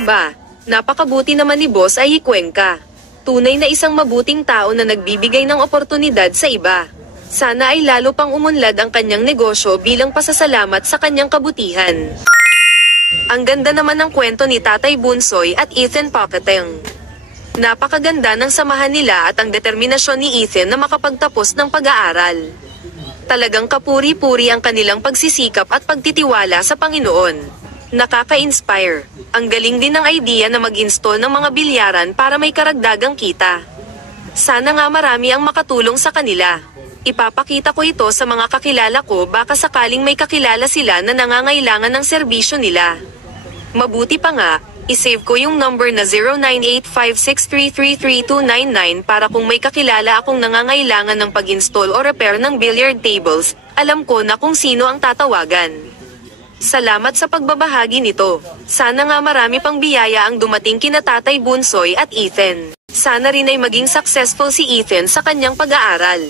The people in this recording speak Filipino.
Aba, napakabuti naman ni Boss ay Cuenca. Tunay na isang mabuting tao na nagbibigay ng oportunidad sa iba. Sana ay lalo pang umunlad ang kanyang negosyo bilang pasasalamat sa kanyang kabutihan. Ang ganda naman ng kwento ni Tatay Bunsoy at Ethan Pocateng. Napakaganda ng samahan nila at ang determinasyon ni Ethan na makapagtapos ng pag-aaral. Talagang kapuri-puri ang kanilang pagsisikap at pagtitiwala sa Panginoon. Nakaka-inspire. Ang galing din ng idea na mag-install ng mga bilyaran para may karagdagang kita. Sana nga marami ang makatulong sa kanila. Ipapakita ko ito sa mga kakilala ko baka sakaling may kakilala sila na nangangailangan ng serbisyo nila. Mabuti pa nga, isave ko yung number na 098563333299 para kung may kakilala akong nangangailangan ng pag-install o repair ng billiard tables, alam ko na kung sino ang tatawagan. Salamat sa pagbabahagi nito. Sana nga marami pang biyaya ang dumating kina Tatay Bunsoy at Ethan. Sana rin ay maging successful si Ethan sa kanyang pag-aaral.